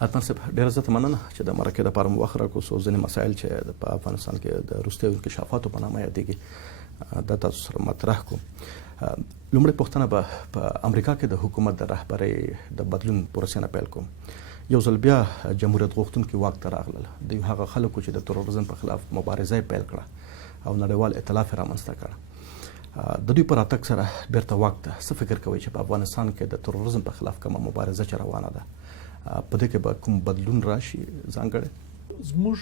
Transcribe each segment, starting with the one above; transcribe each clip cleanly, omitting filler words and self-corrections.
حتما صاحب ډېره زیاته مننه چې د مرکې دپاره مو وخت راکړو. څو ځینې مسایل چې په افغانستان کې د وروستیو انکشافاتو په نامه یادېږي دا تاسو سره مطرح کوم. لومړی پوښتنه به په امریکا کې د حکومت د رهبرۍ د بدلون پروسې نه پیل کوم. یو ځل بیا جمهوریت غوښتونکي واک ته راغلل. دوی هغه خلکو چې د تروریزم په خلاف مبارزه یې پیل کړه او نړیوال ائتلاف یې رامنځته کړه. د دوی پر راتګ سره بیرته واک ته څه فکر کوئ چې په افغانستان کې د تروریزم په خلاف کومه مبارزه چې روانه ده په دې کې به کوم بدلون راشي ځانګړی؟ زموږ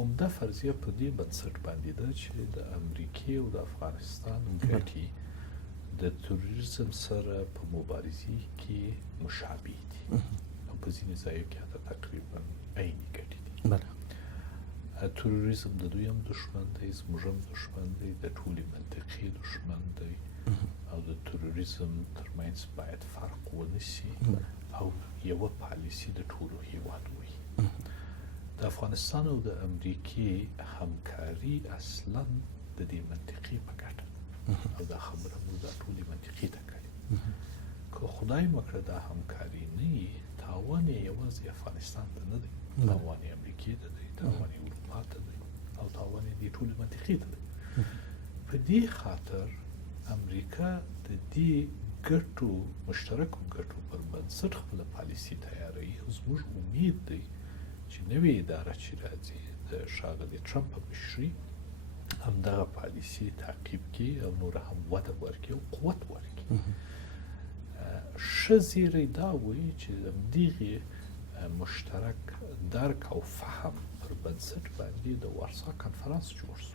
عمده فرضیه په دې بنسټ باندې ده چې د امریکې او د افغانستان ګټې د تروریزم سره په مبارزې کې مشابه دي او په ځینې ځایو کې حتی تقریبا عیني ګټې دي. تروریزم د دوی هم دشمن دی، زموږ هم دشمن دی، د ټولې منطقې دشمن دی او د تروریزم ترمنځ باید فرق ونه شي او یوه پالیسي د ټولو هیوادو وي. د افغانستان او د امریکې همکاري اصلا د دې منطقې په ګټه او دا خبره موږ دا ټولې منطقې ته کوي. که خدای مکړه دا همکاري نه وي، تاوان یې یوازې افغانستان ته نه دی، تاوان یې امریکې ته دی، تاوان یې اروپا ته دی او تاوان یې دې ټولې منطقې ته دی. په دې خاطر امریکا د دې ګټو مشترکو ګټو پر بنسټ خپله پالیسي تیاروي. زموږ امید دی چې نوې اداره چې راځي د ښاغلي ټرمپ په مشري همدغه پالیسي تعقیب کړي او نوره هم وده ورکړي او قوت ورکړي. ښه زیری دا وایي چې همدغې مشترک درک او فهم پر بنسټ باندې د وارسا کنفرانس جوړ شو.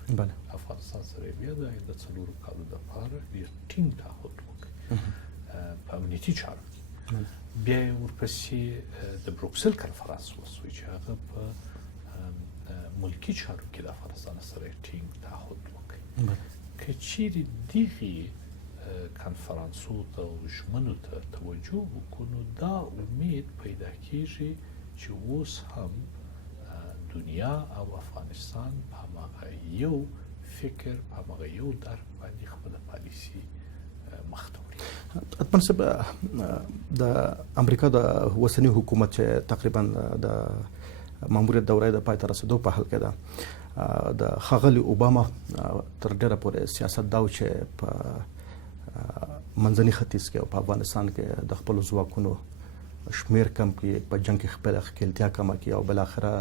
افغانستان سره بیا د آینده 4 کالو دپاره ډېر ټینګ تعهد وکړي په امنیتي چارو کې. بیا یې ورپسې د بروکسل کنفرانس وشوی چې هغه په ملکي چارو کې د افغانستان سره ټینګ تعهد وکړي. که چیرې دغې کنفرانسو ته او ژمنو ته توجه وکړو نو دا امید پیدا کېږي چې اوس هم دنیا او افغانستان په هماغه یو فکر په هماغه یو درک باندې خپله پالیسي مخ ته وړي. حتما صاحب د امریکا د اوسني حکومت چې تقریبا د ماموریت دوره د پای ته رسېدو په حال کې ده، د ښاغلي اوباما تر ډېره پورې سیاست دا و چې په منځني ختیځ کې او په افغانستان کې د خپلو ځواکونو شمیر کم کړي، په جنګ کې خپله ښکیلتیا کمه کړي او بالاخره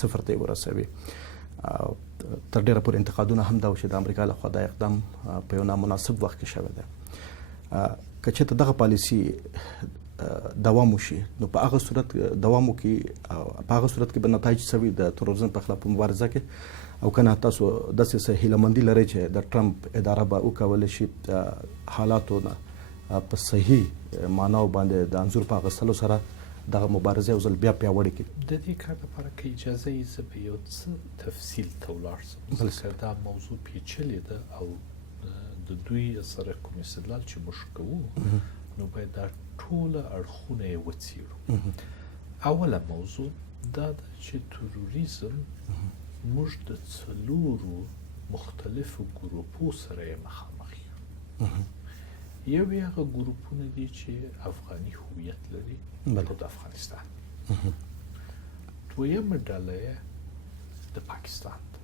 صفر ته یې ورسوي. تر ډېره پورې انتقادونه هم دا و چې د امریکا لخوا دا اقدام په یو نامناسب وخت کې شوی دی. که چېرته دغه پالیسي دوام وشي نو په هغه صورت دوام وکړي، په هغه صورت کې به نتایج څه وي د تروریزم په خلاف مبارزه کې؟ او کنه تاسو داسې څه هیلهمندي لرئ چې د ټرمپ اداره به وکولی شي حالاتو نه په صحیح معناو باندې د انځور په اخیستلو سره دغه مبارزه یو ځل بیا پیاوړې کړي؟ د دې کار لپاره که اجازه یې زه به یو څه تفصیل ته ولاړ شم، ځکه دا موضوع پیچلې ده او د دوی سره کوم استدلال چې موږ کوو نو باید دا ټوله اړخونه یې وڅېړو. اوله موضوع دا ده چې تروریزم موږ د 4 مختلفو ګروپو سره یې مخامخ یو. یو یې هغه ګروپونه دي چې افغاني هویت لري او د افغانستان. دویمه ډله یې د پاکستان ده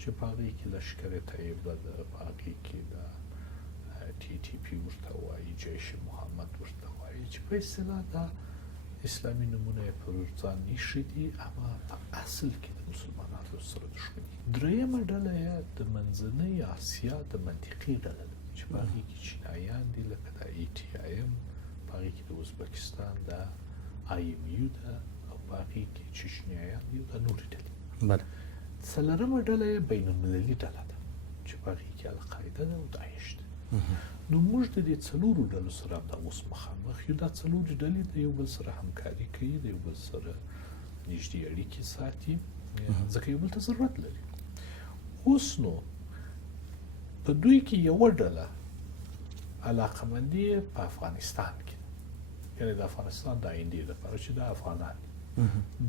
چې په هغې کې لشکر طیبه ده، په هغې کې د TTP ورته وایي، جیش محمد ورته وایي، چې په اصطلاح دا اسلامي نومونه یې پر ځان ایښي دي اما په اصل کې د مسلمانانو سره دښمني. درېیمه ډله یې د منځنۍ اسیا د منطقې ډله ده چې په هغې کې چینایان دي لکه د ATIM، په هغې کې د ازبکستان د IMU ده او په هغې کې چچنیایان دي او د نورې ډلې. څلورمه ډله یې بین المللي ډله ده چې په هغې کې القاعده ده او داعش ده. نو موږ د دې 4 ډلو سره همدا اوس مخامخ یو. دا 4 ډلې د یو بل سره همکاري کوي، د یو بل سره نږدې اړیکې ساتي ځکه یو بل ته ضرورت لري. اوس نو په دوی کې یوه ډله علاقمندي په افغانستان کې، یعنې د افغانستان د آیندې لپاره چې د افغانان دي.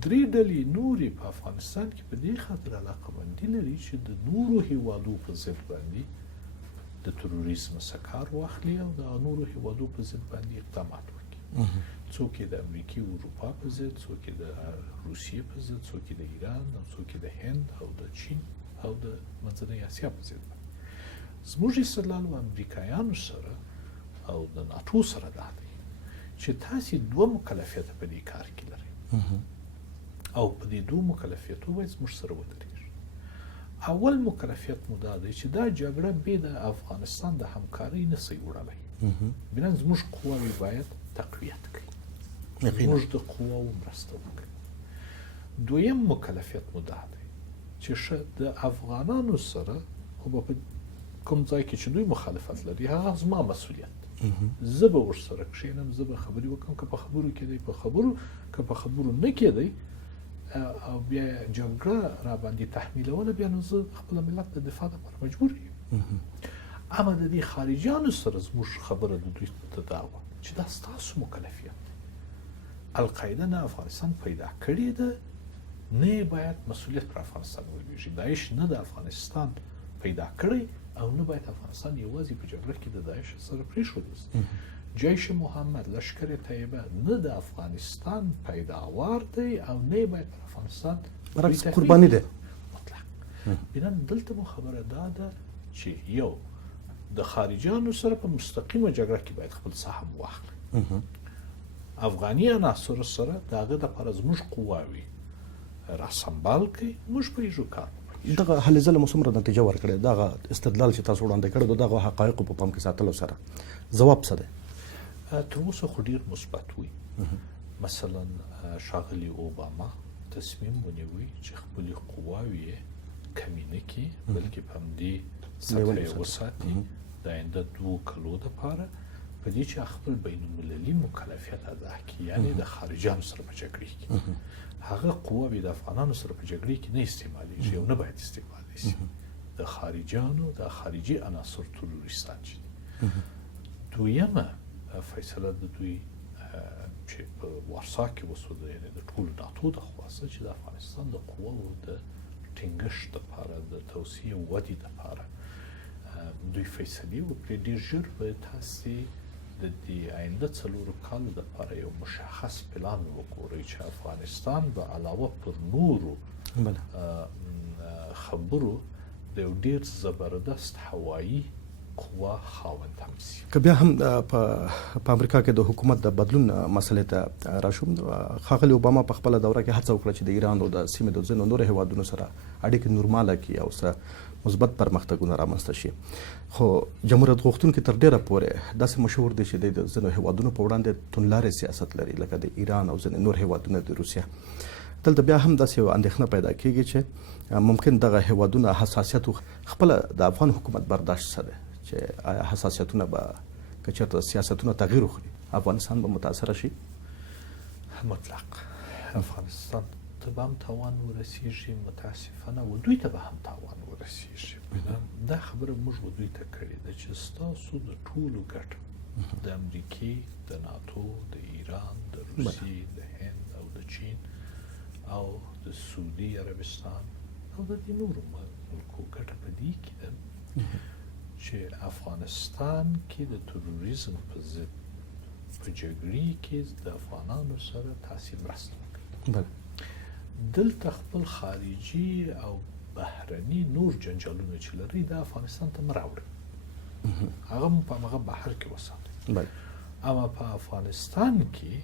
3 ډلې نورې په افغانستان کې په دې خاطر علاقمندي لري چې د نورو هیوادو په ضد باندې د تروریزم څخه کار واخلي او د نورو هیوادو په ضد باندې اقدامات وکړي. څوک یې د امریکې او اروپا په ضد، څوک یې د روسیې په ضد، څوک یې د ایران او څوک یې د هند او د چین او د منځنۍ اسیا په ضد. زموږ استدلال و امریکایانو سره او د ناټو سره دا دی چې تاسې دوه مکلفیته په دې کار کې لرئ او په دې دوه مکلفیتو باید زموږ سره ودرېږي. اول مکلفیت مو دا دی چې دا جګړه بې د افغانستان د همکارۍ نه شي وړلی. بنا زموږ قواوې باید تقویت کړي، زموږ د قواو مرسته وکړي. دویم مکلفیت مو دا دی چې د افغانانو سره خو به په کوم ځای کې چې دوی مخالفت لري هغه زما مسؤلیت دی. زه به ورسره کښېنم، زه به خبرې وکړم، که په خبرو کېدی په خبرو، که په خبرو نه کېدی او بیا جګړه را باندې تحمیلوله، بیا نو زه خپل ملت د دفاع لپاره مجبور یم. اما د دې خارجیانو سره زموږ خبره د دوی ته دا وه چې دا ستاسو مکلفیت دی. القاعده نه افغانستان پیدا کړې ده، نه باید مسؤلیت پر افغانستان ولویږي. داعش نه د افغانستان پیدا کړی او نه باید افغانستان یوازې په جګړه کې د داعش سره پرېښودل شي. جیش محمد، لشکر طیبه نه د افغانستان پیداوار دی او نه باید پر افغانستان برعکس قرباني ده مطلق. بنا دلته مو خبره دا ده چې یو د خارجیانو سره په مستقیمه جګړه کې باید خپل سهم واخلي. افغاني عناصر سره د هغه دپاره زموږ قواوې را سمبال کړي، موږ پرېږدو کار دغه هلې ځله مو څومره نتیجه ورکړې؟ دغه استدلال چې تاسو وړاندې کړی د دغه حقایقو په پام کې ساتلو سره ځواب څه دی؟ تر اوسه خو ډېر مثبت وي. مثلا ښاغلي اوباما تصمیم ونیوی چې خپلې قواوې یې کمې نه کړي بلکې په همدې سطحه یې وساتي د آینده 2 کلو دپاره، په دې چې خپل بین المللي مکلفیت ادا کړي، یعنې د خارجیانو سره په جګړې کې هغه قواوې د افغانانو سره په جګړې کې نه استعمالیږي او نه باید استعمالي شي. د خارجیانو د خارجي عناصر تروریستان چې دویمه فیصله د دوی چې په وارسا کې وسوده، یعنې د ټولو ناټو د خوا څخه چې د افغانستان د قواو د ټینګښت دپاره، د توسعې ودې دپاره دوی فیصلې وکړې. ډېر ژر به تاسې د دې آینده 4 کالو دپاره یو مشخص پلان وګورئ چې افغانستان به علاوه پر نورو خبرو د یو ډېر زبردست هوایي قوا خاوند هم شي. که بیا هم په امریکا کې د حکومت د بدلون مسلې ته راشو، ښاغلي اوباما په خپله دوره کې هڅه وکړه چې د ایران او د سیمې د ځینو نورو هیوادونو سره اړیکې نورماله کړي او څه مثبت پرمختګونه رامنځته شي. خو جمهوریت غوښتونکي تر ډېره پورې داسې مشهور دي چې د ځینو هیوادونو په وړاندې توندلارې سیاست لري، لکه د ایران او ځینې نور هیوادونه د روسیه. دلته بیا هم داسې یو اندېښنه پیدا کېږي چې ممکن دغه هیوادونه حساسیت خپله د افغان حکومت برداشت څه دی، چې آیا حساسیتونه به که چېرته سیاستونه تغییر وکړي افغانستان به متاثره شي؟ مطلق افغانستان ته به هم تاوان ورسیږي، متاسفانه و دوی ته به هم تاوان ورسیږي. دا خبره موږ و دوی ته کړې ده چې ستاسو د ټولو ګټه د امریکې، د ناټو، د ایران، د روسیې، د هند او د چین او د سعودي عربستان او د دې نورو ملکو ګټه په دې کې ده چې افغانستان کې د تروریزم په ضد په جګړې کې د افغانانو سره تاسې مرسته وکړي. دلته خپل خارجي او بهرني نور جنجالونه چې لري د افغانستان ته مه راوړئ، هغه مو په همغه بهر کې وساتئ. اما په افغانستان کې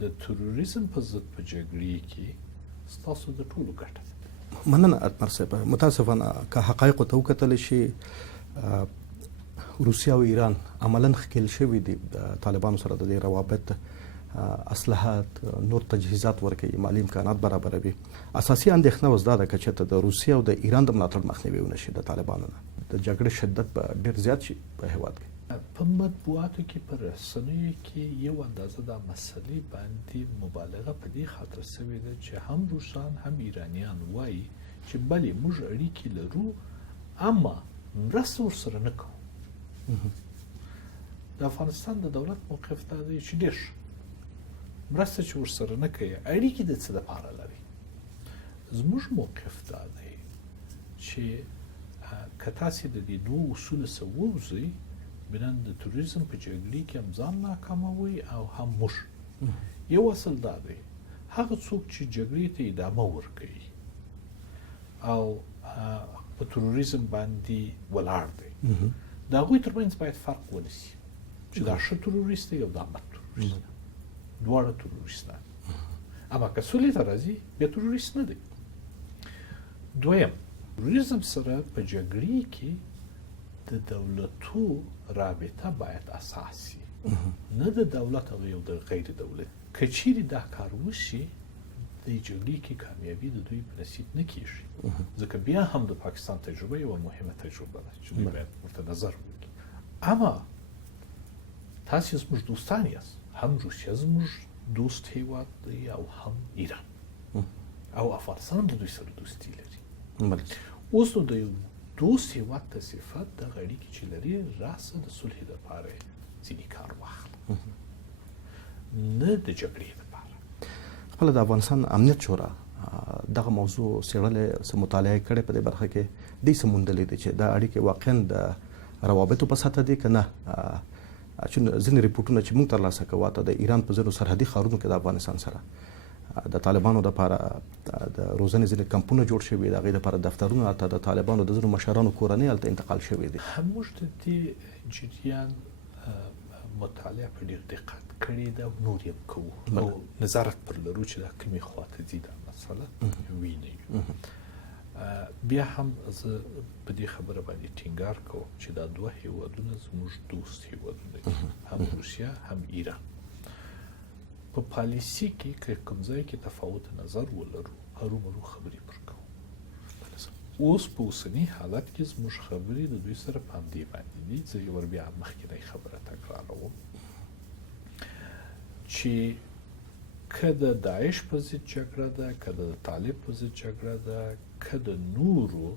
د تروریزم په ضد په جګړې کې ستاسو د ټولو ګټه ده. مننه اتمر صاحب. متاسفانه که حقایقو ته وکتل شي روسیه او ایران عملا ښکېل شوي دي د طالبانو سره د دې روابط، اسلحات، نور تجهیزات ورکوي، مالي امکانات برابروي. اساسي اندېښنه اوس دا ده که چېرته د روسیې او د ایران د ملاتړ مخنیوی ونه شي د طالبانو نه، د جګړې شدت به ډېر زیات شي په هېواد کې. په مطبوعاتو کې، په رسنیو کې یو اندازه دا مسلې باندې مبالغه په دې خاطر شوې ده چې هم روسان هم ایرانیان وایي چې بلې موږ اړیکې لرو اما مرسته ورسره نه کوو. د افغانستان د دولت موقف دا دی چې ډېر مرسته چې ورسره نه کوي، اړیکې د څه دپاره لري؟ زموږ موقف دا دی چې که تاسې د دې دوو اصولو څخه ووځئ، بنا د تروریزم په جګړې کې هم ځان ناکاموي او هم موږ یو اصل دا دی هغه څوک چې جګړې ته ادامه ورکوي او په تروریزم باندې ولاړ دی د هغوی ترمنځ باید فرق ونیسي چې دا ښه تروریست دی او دا بد تروریست دی دواړه تروریستان اما که سولې ته راځي بیا تروریست نه دی دویم تروریزم سره په جګړې کې د دولتو رابطه باید اساسي نه د دولت او یو د غیر دولت که چیرې دا کار وشي د جګړې کې کامیابي د دوی په نصیب نه کیږي ځکه بیا هم د پاکستان تجربه یوه مهمه تجربه ده چې دوی باید ورته نظر وکړي اما تاسې زموږ دوستان یاست هم روسیه زموږ دوست هیواد دی او هم ایران او افغانستان د دوی سره دوستي لري اوس نو د یو دوست هیواد ته صفت دغه اړیکې چې لري راسه د صلح دپاره ځینې کار واخله نه د جګړې دپاره خپله د افغانستان امنیت شورا دغه موضوع څېړلې څه مطالعه کړې په دې برخه کې دې څه موندلې دي چې دا اړیکې واقعا د روابطو په سطحه دي که نه چې ځینې ریپورټونه چې موږ ترلاسه کوو د ایران په ځینو سرحدي ښارونو کې د افغانستان سره د طالبانو دپاره د روزنې ځینې کمپونه جوړ شوي د هغې دپاره دفترونه حتی د طالبانو د ځینو مشرانو کورنۍ هلته انتقال شوي دي موږ د دې جریان مطالعه په ډېر دقت کړې ده او نور یې کوو او نظارت پر لرو چې دا کومې خواته ځي دا مسله وینئ بیا هم زه په دې خبره باندې ټینګار کوم چې دا دوه هیوادونه زموږ دوست هیوادونه دي هم روسیه هم ایران په پالیسي کې که کوم ځای کې تفاوت نظر ولرو هرومرو خبرې پر کوو اوس په اوسني حالت کې زموږ خبرې د دوی سره په همدې باندې دي زه یې ور بیا مخکینۍ خبره تکراروم چې که د داعش په ضد جګړه ده که د طالب په ضد جګړه ده که د نورو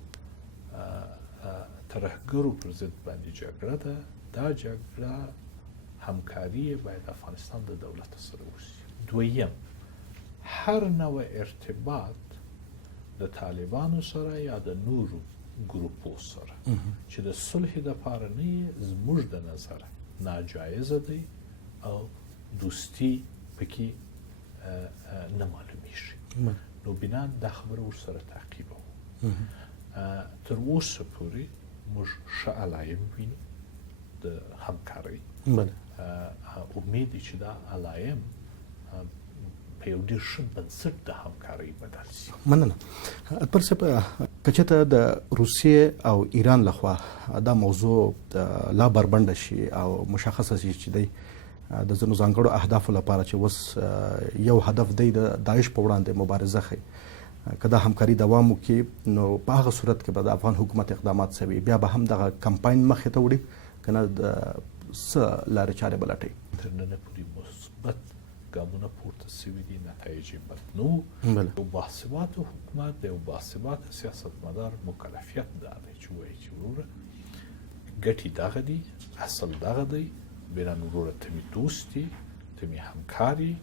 ترهګرو پر ضد باندې جګړه ده دا جګړه همکاري باید افغانستان د دولت سره وشي دویم هر نوع ارتباط د طالبانو سره یا د نورو ګروپو سره چې د صلح دپاره نه یې زموږ د نظره ناجایزه دی او دوستي پکې نه معلومیږي نو بنا دا خبره ورسره تعقیبوو تر اوسه پورې موږ ښه علایم وینو د همکارۍ امید دی چې دا علایم په یو ډېر ښه بنسټ د همکارۍ بدل شي مننه اکبر صاحب که چېرته د روسیې او ایران لخوا دا موضوع لا بربنډه شي او مشخصه شي چې دی د ځینو ځانګړو اهدافو لپاره چې اوس یو هدف دی د داعش په وړاندې مبارزه ښیي که دا همکاري دوام وکړي نو په هغه صورت کې به د افغان حکومت اقدامات سوي بیا به هم دغه کمپاین مخې ته وړي که نه څه لارې چارې به لټوي تر ننه پورې مثبت ګامونه پورته سوي دي نتایج یې بد نه وو یو باثباته حکومت د یو باثباته سیاستمدار مکلفیت دا دی چې وایي چې وروره ګټې دغه دي اصل دغه دی بینان وروره ته مې دوست دي ته مې همکار یې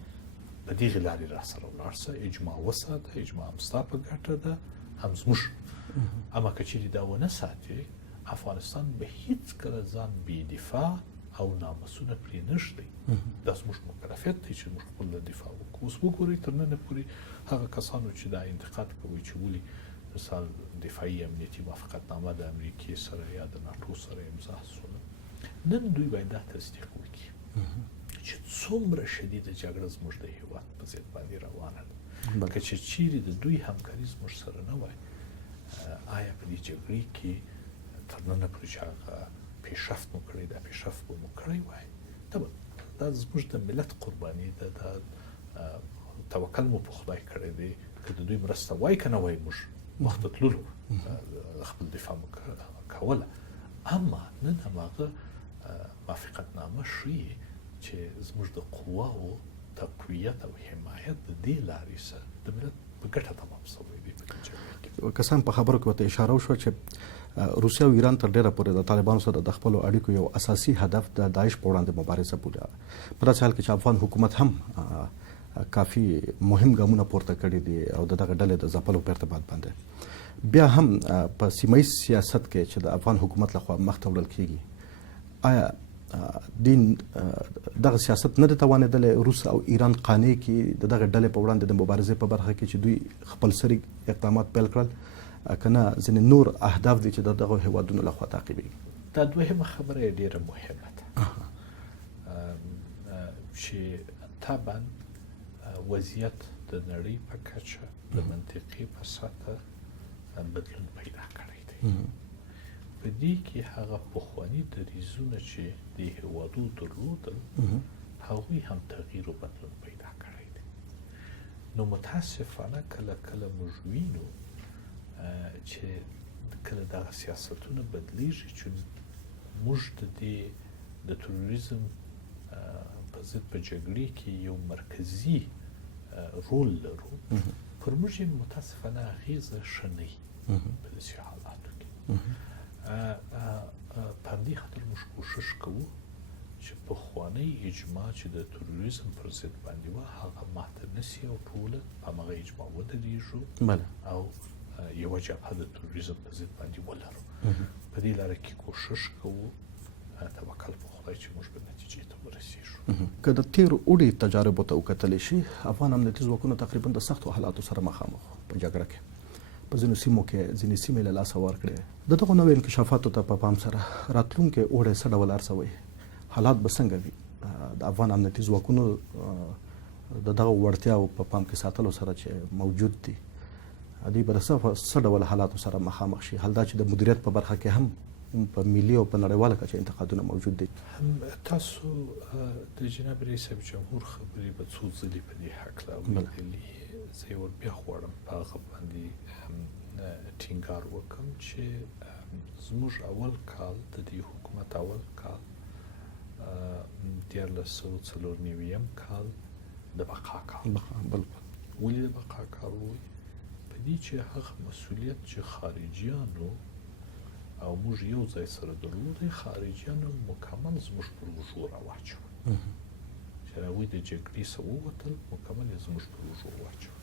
د دغې لارې را سره ولاړ شه اجماع وساته اجماع هم ستا په ګټه ده هم زموږ اما که چیرې دا ونه ساتې افغانستان به هیڅکله ځان بې دفاع او نامسونه پرې نه ږدي دا زموږ مکلفیت دی چې موږ خپل دفاع وکړو اوس وګورئ تر ننه پورې هغه کسانو چې دا انتقاد کوي چې ولې مثال دفاعي امنیتي موافقتنامه د امریکې سره یا د ناټو سره امضا شوله نن دوی باید دا تصدیق وکړي چې څومره شدیده جګړه زموږ د هیواد په ضد باندې روانه ده که چې چیرې د دوی همکاري زموږ سره نه وای آیا په دې جګړې کې تر ننه پورې چې هغه پیشرفت مو کړی دا پیشرفت به مو کړی وای دا زموږ د ملت قرباني ده دا توکل مو په خدای کړی دی که د دوی مرسته وای که نه وای موږ مخته تللو خپل دفاع مو کوله اما نن هماغه موافقتنامه ښیي چې زموږ د قواو تقویت او حمایت د دې لارې سره د ملت په ګټه تمام شوی دی کسان په خبرو کې ورته اشاره وشوه چې روسیه او ایران تر ډیره پورې د طالبانو سره د خپلو اړیکو یو اساسي هدف د داعش په وړاندې مبارزه بولي په داسې حال کې چې افغان حکومت هم کافي مهم ګامونه پورته کړي دي او د دغه ډلې د ځپلو په ارتباط باندې بیا هم په سیمه ییز سیاست کې چې د افغان حکومت لخوا مخته وړل کیږي آیا دین دغه سیاست نه د توانېدلی روس او ایران قانع کې د دغه ډلې په وړاندې د مبارزې په برخه کې چې دوی خپل سري اقدامات پیل کړل که نه ځینې نور اهداف دي چې د دغو هیوادونو لخوا تعقیبېږي. دا دویمه خبره یې ډېره مهمه ده چې طبعا وضعیت د نړۍ په کچه د منطقې په سطح بدلون پیدا کړی دی. په دې کې هغه پخواني دریځونه چې د هیوادو درلودل هغوی هم تغییر و بدلون پیدا کړی دی. نو متاسفانه کله کله موږ وینو چې کله دغه سیاستونه بدلیږي چې موږ د تروریزم په ضد په جګړې کې یو مرکزي رول لرو، پر موږ یې متاسفانه اغېزه ښه نه وي په داسې حالاتو کې. په همدې خاطر موږ کوښښ کوو چې پخوانۍ اجماع چې د تروریزم پر ضد باندې وه هغه ماته نه سي او ټوله په همغه اجماع ودرېږو او یوه جبهه د تروریزم په ضد باندې ولرو. په دې لاره کې کوښښ کوو، توکل په خدای چې موږ به نتیجې ته ورسېږو. که د تېرو اوړي تجاربو ته وکتلی شي، افغان امنیتي ځواکونه تقریبا د سختو حالاتو سره مخامخ په جګړه کې. په ځینو سیمو کې ځینې سیمې له لاسه ورکړې. د دغو نوې انکشافاتو ته په پام سره راتلونکی اوړی څه ډول ارزوئ؟ حالات به څنګه وي؟ د افغان امنیتي ځواکونو د دغو وړتیاو په پام کې ساتلو سره چې موجود دي، دوی به د څه ډول حالاتو سره مخامخ شي؟ حال دا چې د مدیریت په برخه کې هم په ملي او په نړیواله کچه انتقادونه موجود دي. تاسو د جناب رئیس جمهور خبرې به څو ځلې په دې هکله اورېدلي. زه یې ور بیا غواړم په هغه باندې ټینګار وکړم چې زموږ اول کال د دې حکومت اول کال 1994 کال د بقا کال. ولې د بقا کال وایي؟ په دې چې هغه مسؤلیت چې خارجیانو او موږ یو ځای سره درلودی، خارجیانو مکمل زموږ پر اوږو راواچول. چې هغوی د جګړې څخه ووتل، مکمل یې زموږ پر اوږو واچول.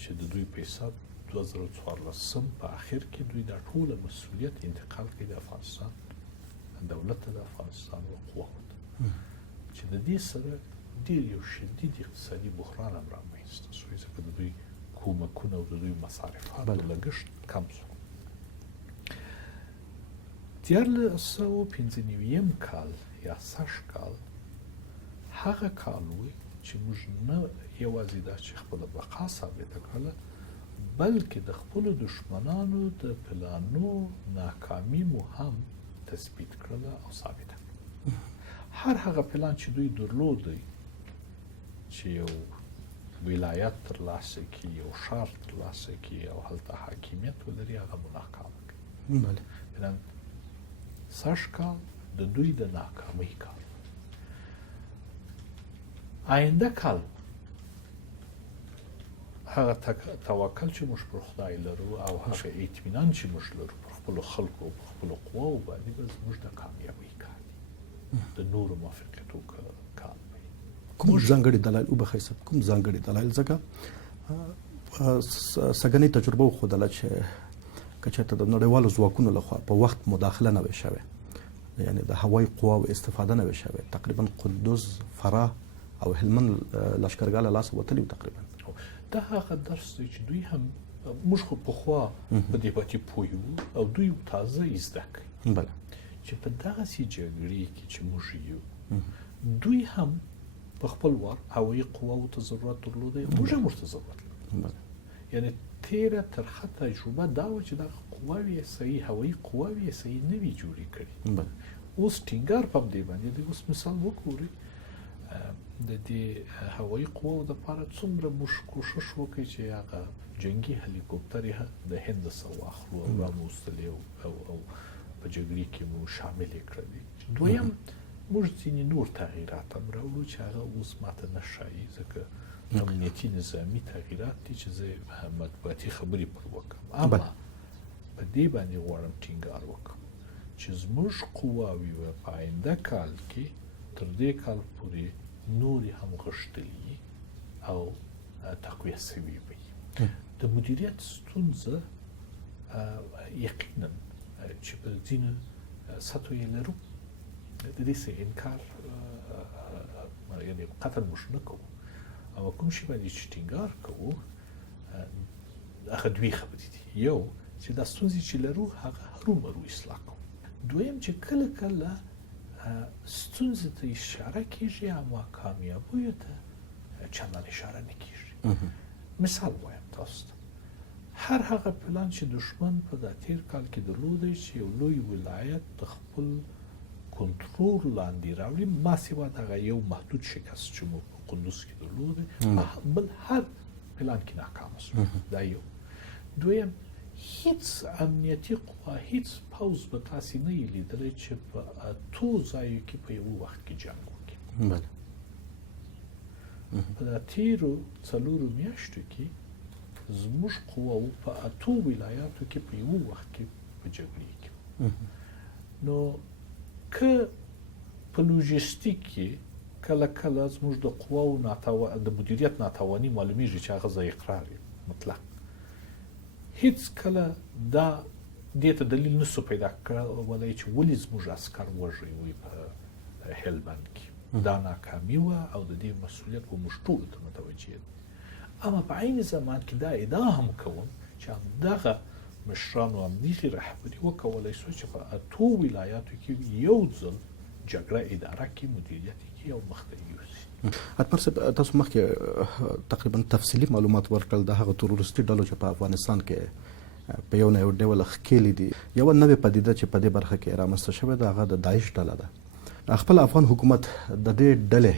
چې د دوی په حساب 2014 په اخر کې دوی دا ټوله مسؤلیت انتقال کړي د افغانستان دولت ته، د افغانستان قواوو ته، چې د دې سره ډېر یو شدید اقتصادي بحران هم رامنځته شوی، ځکه د دوی کومکونه او د دوی مصارفاتو لګښت کم شو. 1995 کال یا سږ کال هغه کال وی چې موږ نه یوازې دا چې خپله بقا ثابته کړله، بلکې د خپلو دښمنانو د پلانو ناکامي مو هم تثبیت کړله او ثابته کړله. هر هغه پلان چې دوی درلودی چې یو ولایت ترلاسه کړي، یو ښار ترلاسه کړي او هلته حاکمیت ولري، هغه مو ناکامه کړي. سږ کال د دوی د ناکامۍ کال. آینده کال هغه توکل چې موږ پر خدای لرو او هغه اطمینان چې موږ لرو پر خپلو خلکو او پر خپلو قواو باندې به زموږ د کامیابۍ کال دی، د نورو موافقتو کال دی. کوم ځانګړي دلایل وبخښئ صاحب، کوم ځانګړي دلایل؟ ځکه سږنۍ تجربه وښودله چې که چېرته د نړیوالو ځواکونو لخوا په وخت مداخله نه وي شوې، یعنې د هوایي قواو استفاده نه وي شوې، تقریبا قندوز، فراه او هلمند لښکرګاه له لاسه وتلي تقریبا. دا هغه درس دی چې دوی هم، موږ خو پخوا په دې باندې پوه یو او دوی تازه یې زده کوي چې په دغسې جګړې کې چې موږ یو، دوی هم په خپل وار هوایي قواو ته ضرورت درلودی، موږ هم ورته ضرورت لرو. یعنې تیره ترخه تجربه دا وه چې دغه قواوې یې صحیح، هوایي قواوې یې صحیح نه وي جوړې کړي. اوس ټینګار په همدې باندې دی. اوس مثال وګورئ، د دې هوایي قواو دپاره څومره موږ کوښښ وکړئ چې هغه جنګي هلیکوپټرې د هند څخه واخلو او راموستلې او په جګړې کې مو شاملې کړلې. دویم موږ ځینې نور تغییرات هم راوړو چې هغه اوس ماته نه ښایي، ځکه امنیتي نظامي تغییرات دي چې زه مطبوعاتي خبرې پر وکړم. اما په دې باندې غواړم ټینګار وکړم چې زموږ قواوې به په آینده کال کې تر دې کال پورې نورې هم غښتلي او تقویه شوي وي. د مدیریت ستونزه یقینا چې په ځینو سطحو یې لرو، د دې څه انکار یعنې قطعا موږ نه کوو او کوم شي باندې چې ټینګار کوو هغه دوې خبرې دي یو چې دا ستونزې چې لرو هغه هرومرو اصلاح کوو دویم چې کله کله ستونزې ته اشاره کېږي اما کامیابیو ته چندان اشاره نه کېږي مثال وایم تاسو ته هر هغه پلان چې دشمن په دا تیر کال کې درلودی چې یو لوی ولایت د خپل کنټرول لاندې راوړي ما سوا دغه یو محدود شکست چې موږ په قندوز کې درلودی بل هر پلان کې ناکام شو دا یو دویم هیڅ امنیتي قوا هیڅ پوځ به تاسې نه یې لیدلی چې په اتو ځایو کې په یو وخت کې جنګ وکړي په دا تیرو څلورو میاشتو کې زموږ قواو په اتو ولایاتو کې په یو وخت کې په جګړې کې نو که په لوژیستیک کې کله کله زموږ د قواو د مدیریت ناتواني معلومیږي چې هغه ځای اقرار مطلق هیڅ کله دا دې ته دلیل نسو پیدا کولی چې ولې زموږ عسکر وژړي وي په هلمند کې دا ناکامي وه او د دې مسؤلیت به موږ ټولو ته متوجه دي اما په عین زمان کې دا ادعا هم کوم چې همدغه مشرانو امنیتي رهبري وکولی سو چې په اتو ولایاتو کې یو ځل جګړه اداره کړي مدیریت کړي او مخته یوسي اتمر صاحب تاسو مخکې تقریبا تفصیلي معلومات ورکړل د هغه تروریستي ډلو چې په افغانستان کې په یو نه یو ډول ښکېلې دي یوه نوې پدیده چې په دې برخه کې رامنځته شوې ده هغه د داعش ډله ده خپل افغان حکومت د دې ډلې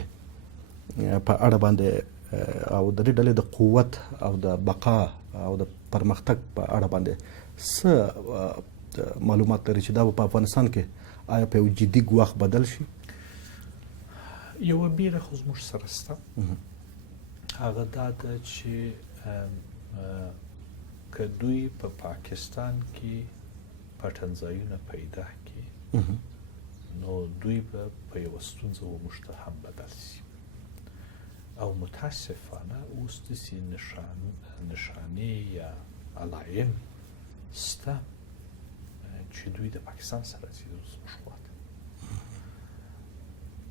په اړه باندې او د دې ډلې د قوت او د بقا او د پرمختګ په اړه باندې څه معلومات لري چې دا په افغانستان کې آیا په یو جدي ګواښ بدل شي یوه بیره خو زموږ سره شته هغه دا ده چې که دوی په پاکستان کې پټنځایونه پیدا کړي نو دوی به په یوه ستونزه موږ ته هم بدل شي او متاسفانه اوس داسې نشانې یا علایم شته چې دوی د پاکستان سره ځي زموږ خواته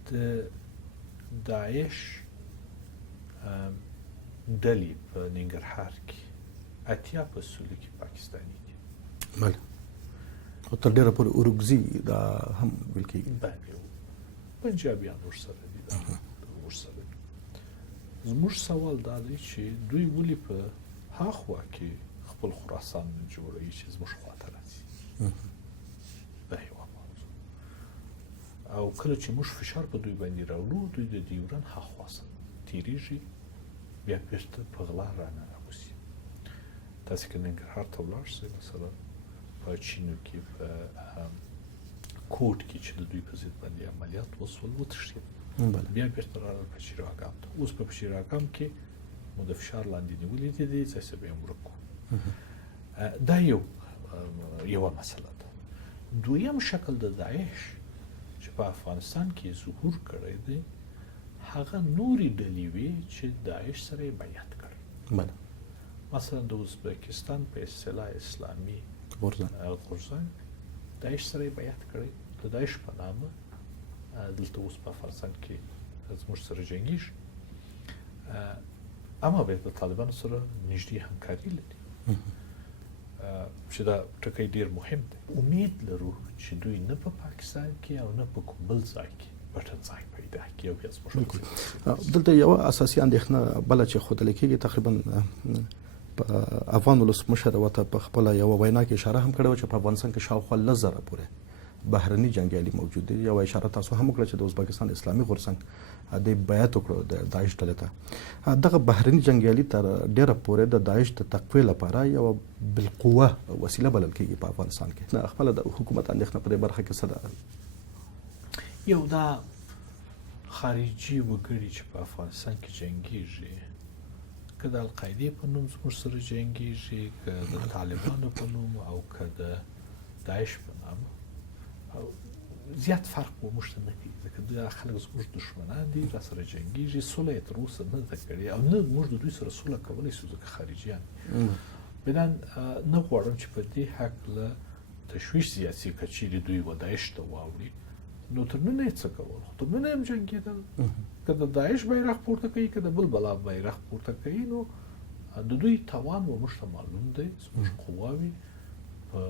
د داعش ډلې په ننګرهار کې 80% کې پاکستاني دي بله او تر ډېره پورې اورګزي دا هم ویل کېږي بله پنجابیان ورسره دي ورسره دي زموږ سوال دا دی چې دوی ولې په هاخوا کې خپل خراسان جوړوي چې زموږ خواته راځي دا یوه موضوع او کله چې موږ فشار په دوی باندې راوړو دوی د ډیورن هاخوا تیریږي بیا بیرته په غلا راننوځي تاسې که ننګرهار ته ولاړ شئ مثلا په چینو کې په کوټ کې چې د دوی په ضد باندې عملیات وسول وتښتېد بیا بیرته راغلل په شیراګام ته اوس په شیراګام کې مو د فشار لاندې نیولي دي ځای څه به یې ورک کړو دا یوه مسله ده دویم شکل د داعش چې په افغانستان کې ظهور کړی دی هغه نورې ډلې وې چې داعش سره یې بیعت کړی مثلا د ازبکستان په اصطلاح اسلامي غورځنګ داعش سره یې بیعت کړی د داعش په نامه دلته اوس په افغانستان کې زموږ سره جنګېږي اما باید د طالبانو سره نږدې همکاري لري چې دا ټکی ډېر مهم دی امید لرو چې دوی نه په پاکستان کې او نه په کوم بل ځای کې پټن ځای پیدا کړي او بیا زموږ دلته یوه اساسي اندېښنه بله چې ښودل کېږي تقریبا په افغان ولسمشر ورته په خپله یوه وینا کې اشاره هم کړې وه چې په افغانستان کې شاوخوا 10,000 پورې بهرني جنګیالي موجود دي یوه اشاره تاسو هم وکړه چې د ازبکستان اسلامي غورځنګ د بیعت وکړو د داعش ډلې ته دغه بهرني جنګیالي تر ډېره پورې د داعش د تقویې لپاره یوه بالقوه وسیله بلل کېږي په افغانستان کې خپله د حکومت اندېښنه په دې برخه کې څه ده یو دا خارجي وګړي چې په افغانستان کې جنګېږي که د القاعدې په نوم زموږ سره جنګېږي که د طالبانو په نوم او که د داعش په نام زیات فرق به موږ ته نه کوي ځکه دا خلک زموږ دښمنان دي را سره جنګېږي سوله یې تر اوسه نه ده کړې او نه موږ د دوی سره سوله کولی شو ځکه خارجیان بنا نه غواړم چې په دې هکله تشویش زیات شي که چیرې دوی و داعش ته واوړي نو تر نن یې څه کول؟ خو تر نن هم جنګېدل. که د داعش بیرغ پورته کوي، که د بل بلا بیرغ پورته کوي، نو د دوی توان و موږ ته معلوم دی. زموږ قواوې په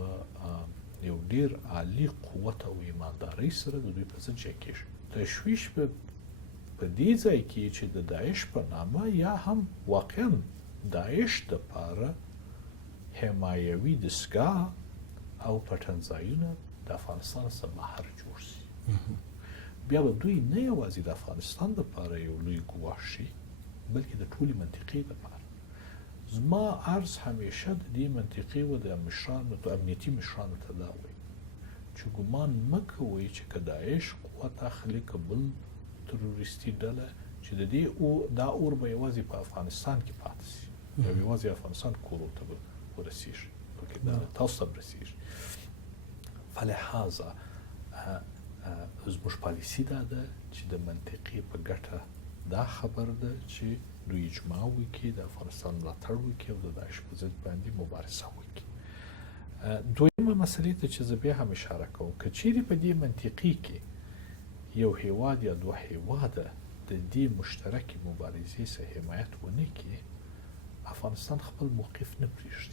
یو ډېر عالي قوت او ایماندارۍ سره د دوی په ضد جنګېږي. تشویش په دې ځای کې چې د داعش په نامه یا هم واقعا داعش دپاره حمایوي دستګاه او پټنځایونه د افغانستان څخه بهر جوړ شي. بیا به دوی نه یوازې د افغانستان دپاره یو لوی ګواښ شي، بلکې د ټولې منطقې دپاره. زما عرض همیشه د دې منطقې و د مشرانو ته، امنیتي مشرانو ته دا وایي چې ګمان مه کوئ چې که داعش قوت اخلي، که بل تروریستي ډله، چې د دې دا اور به یوازې په افغانستان کې پاتې شي، او یوازې افغانستان کورو ته به ورسېږي، بلکې تاسو ته به رسېږي. فلهذا زموږ پالیسي دا ده چې د منطقې په ګټه دا خبر ده چې دوی اجماع وکړي، د افغانستان ملاتړ وکړي او د داعش په ضد باندې مبارزه وکړي. دویمه مسلې ته چې زه بیا هم اشاره کوم، که چیرې په دې منطقې کې یو هیواد یا دوه هیواده د دې مشترکې مبارزې څخه حمایت ونه کړي، افغانستان خپل موقف نه پرېږدي.